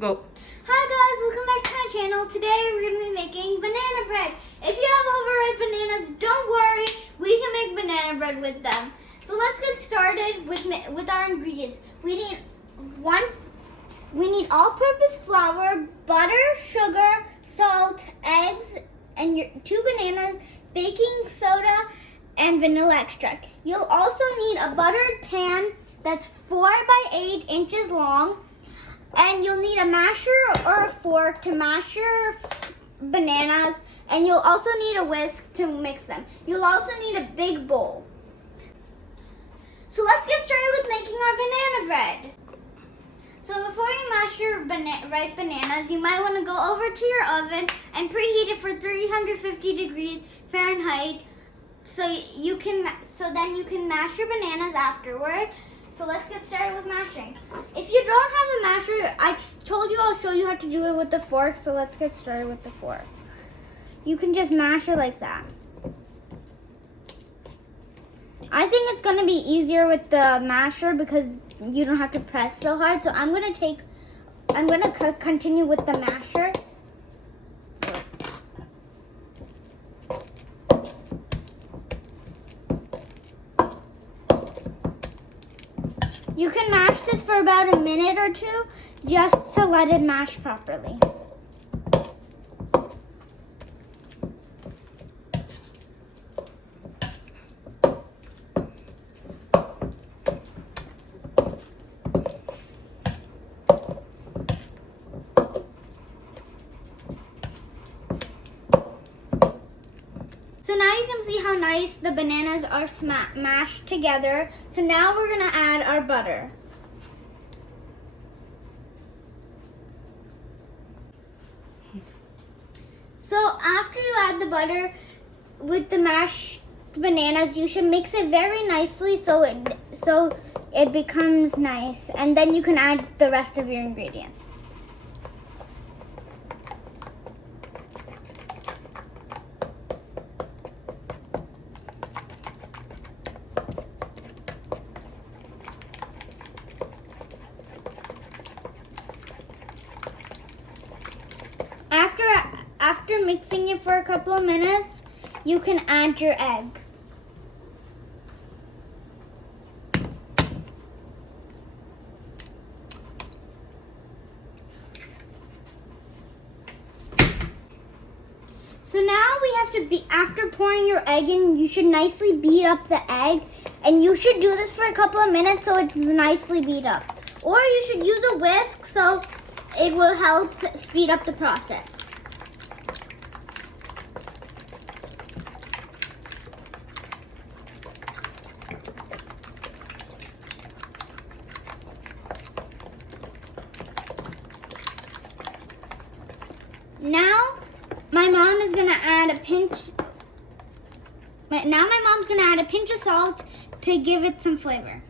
Go. Hi guys, welcome back to my channel. Today we're going to be making banana bread. If you have overripe bananas, don't worry, we can make banana bread with them. So let's get started with our ingredients. We need all-purpose flour, butter, sugar, salt, eggs, and 2 bananas, baking soda, and vanilla extract. You'll also need a buttered pan that's 4 by 8 inches long. And you'll need a masher or a fork to mash your bananas, and you'll also need a whisk to mix them. You'll also need a big bowl. So let's get started with making our banana bread. So before you mash your ripe bananas, you might want to go over to your oven and preheat it for 350 degrees Fahrenheit so then you can mash your bananas afterward. So let's get started with mashing. If you don't have a masher, I told you I'll show you how to do it with the fork, so let's get started with the fork. You can just mash it like that. I think it's gonna be easier with the masher because you don't have to press so hard. So I'm gonna continue with the masher. You can mash this for about a minute or 2 just to let it mash properly. So now you can see how nice the bananas are mashed together. So now we're gonna add our butter. So after you add the butter with the mashed bananas, you should mix it very nicely so it becomes nice. And then you can add the rest of your ingredients. After mixing it for a couple of minutes, you can add your egg. So now we have to after pouring your egg in, you should nicely beat up the egg, and you should do this for a couple of minutes so it's nicely beat up. Or you should use a whisk so it will help speed up the process. Now my mom is gonna add a pinch. Now my mom's gonna add a pinch of salt to give it some flavor.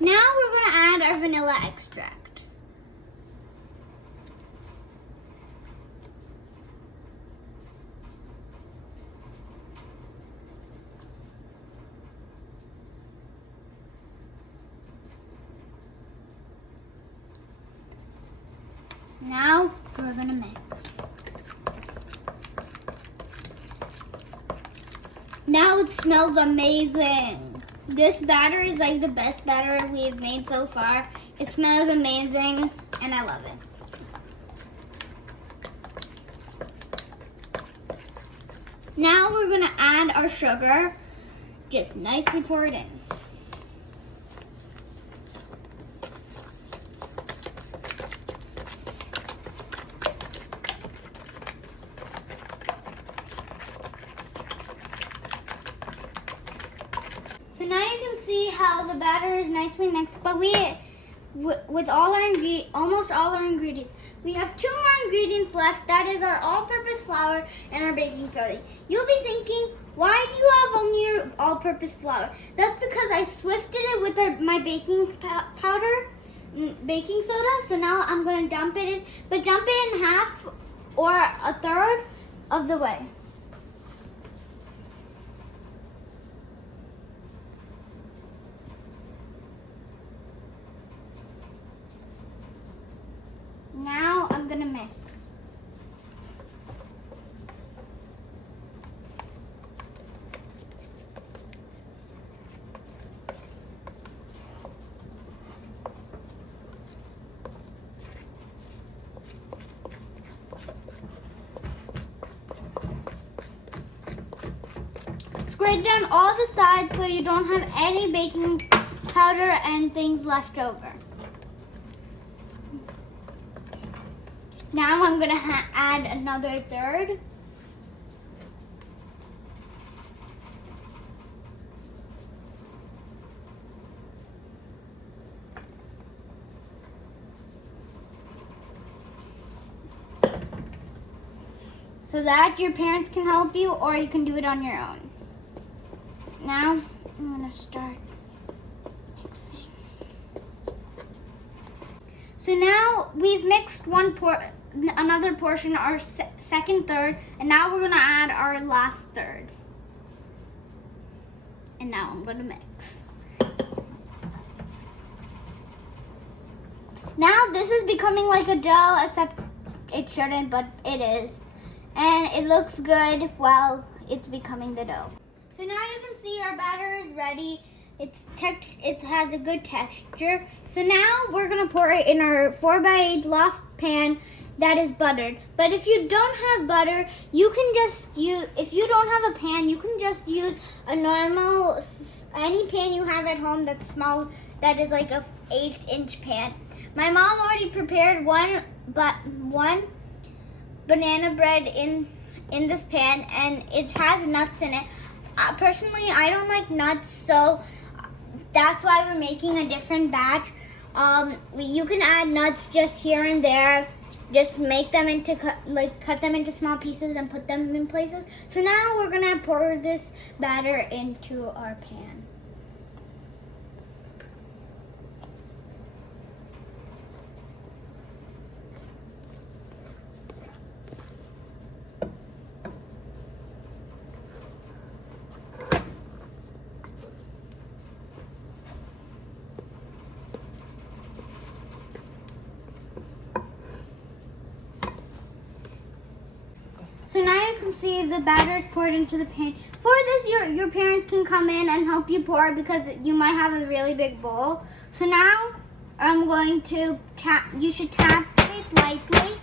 Now we're gonna add our vanilla extract. Now we're gonna mix. Now it smells amazing. This batter is like the best batter we've made so far. It smells amazing and I love it. Now we're gonna add our sugar. Just nicely pour it in. So now you can see how the batter is nicely mixed, but with almost all our ingredients. We have 2 more ingredients left. That is our all-purpose flour and our baking soda. You'll be thinking, why do you have only your all-purpose flour? That's because I swifted it with my baking powder. baking soda. So now I'm going to dump it in, but dump it in half or a third of the way. Now I'm going to mix. Scrape down all the sides so you don't have any baking powder and things left over. Now I'm going to add another third. So that your parents can help you, or you can do it on your own. Now I'm going to start mixing. So now we've mixed another portion, our second third, and now we're going to add our last third. And now I'm going to mix. Now this is becoming like a dough, except it shouldn't, but it is. And it looks good while it's becoming the dough. So now you can see our batter is ready. It has a good texture. So now we're gonna pour it in our 4x8 loft pan that is buttered. But if you don't have butter, you can just use, if you don't have a pan, you can just use a normal, any pan you have at home that's small, that is like a 8-inch pan. My mom already prepared one banana bread in this pan, and it has nuts in it. Personally, I don't like nuts, so that's why we're making a different batch. You can add nuts just here and there. Just make them into, cut them into small pieces and put them in places. So now we're gonna pour this batter into our pan. So now you can see the batter is poured into the pan. For this, your parents can come in and help you pour because you might have a really big bowl. So now I'm going to you should tap it lightly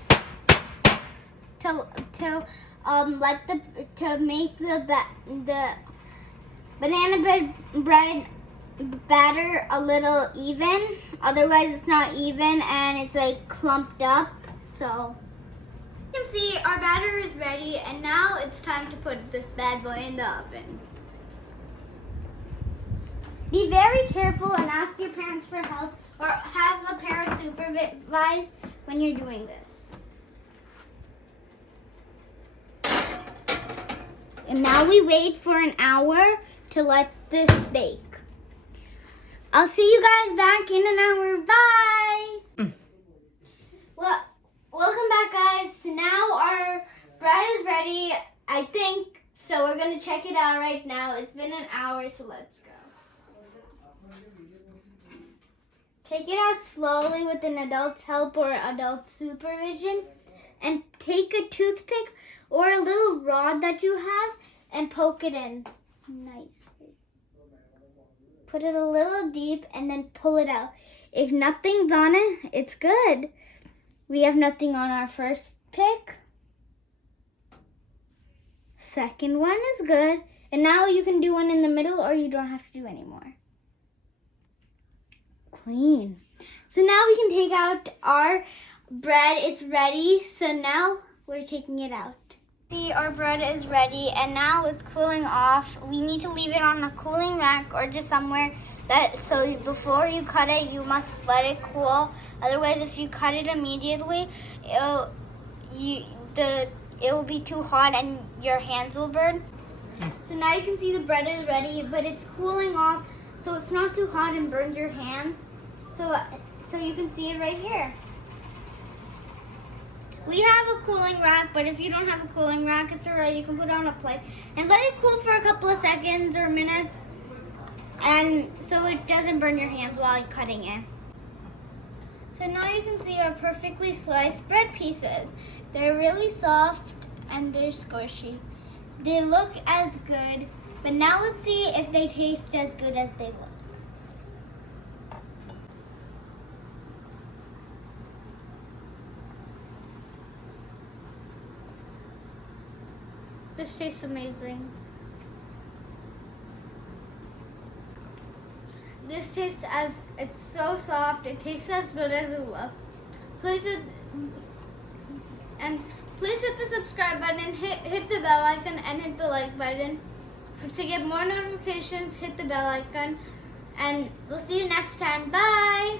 to make the banana bread batter a little even. Otherwise, it's not even and it's like clumped up. So you can see our batter is ready, and now it's time to put this bad boy in the oven. Be very careful and ask your parents for help, or have a parent supervise when you're doing this. And now we wait for an hour to let this bake. I'll see you guys back in an hour. Bye! Well, welcome back, guys. So now our bread is ready, I think. So we're going to check it out right now. It's been an hour, so let's go. Take it out slowly with an adult's help or adult supervision. And take a toothpick or a little rod that you have and poke it in nicely. Put it a little deep and then pull it out. If nothing's on it, it's good. We have nothing on our first pick. Second one is good. And now you can do one in the middle, or you don't have to do any more. Clean. So now we can take out our bread. It's ready. So now we're taking it out. See, our bread is ready, and now it's cooling off. We need to leave it on a cooling rack or just somewhere so before you cut it, you must let it cool. Otherwise, if you cut it immediately, it will be too hot and your hands will burn. So now you can see the bread is ready, but it's cooling off, so it's not too hot and burns your hands. So so you can see it right here. We have a cooling rack, but if you don't have a cooling rack, it's alright. You can put it on a plate and let it cool for a couple of seconds or minutes, and so it doesn't burn your hands while you're cutting it. So now you can see our perfectly sliced bread pieces. They're really soft and they're squishy. They look as good, but now let's see if they taste as good as they look. This tastes amazing. This tastes it's so soft, it tastes as good as it looks. Please hit the subscribe button, hit the bell icon, and hit the like button. To get more notifications, hit the bell icon, and we'll see you next time. Bye!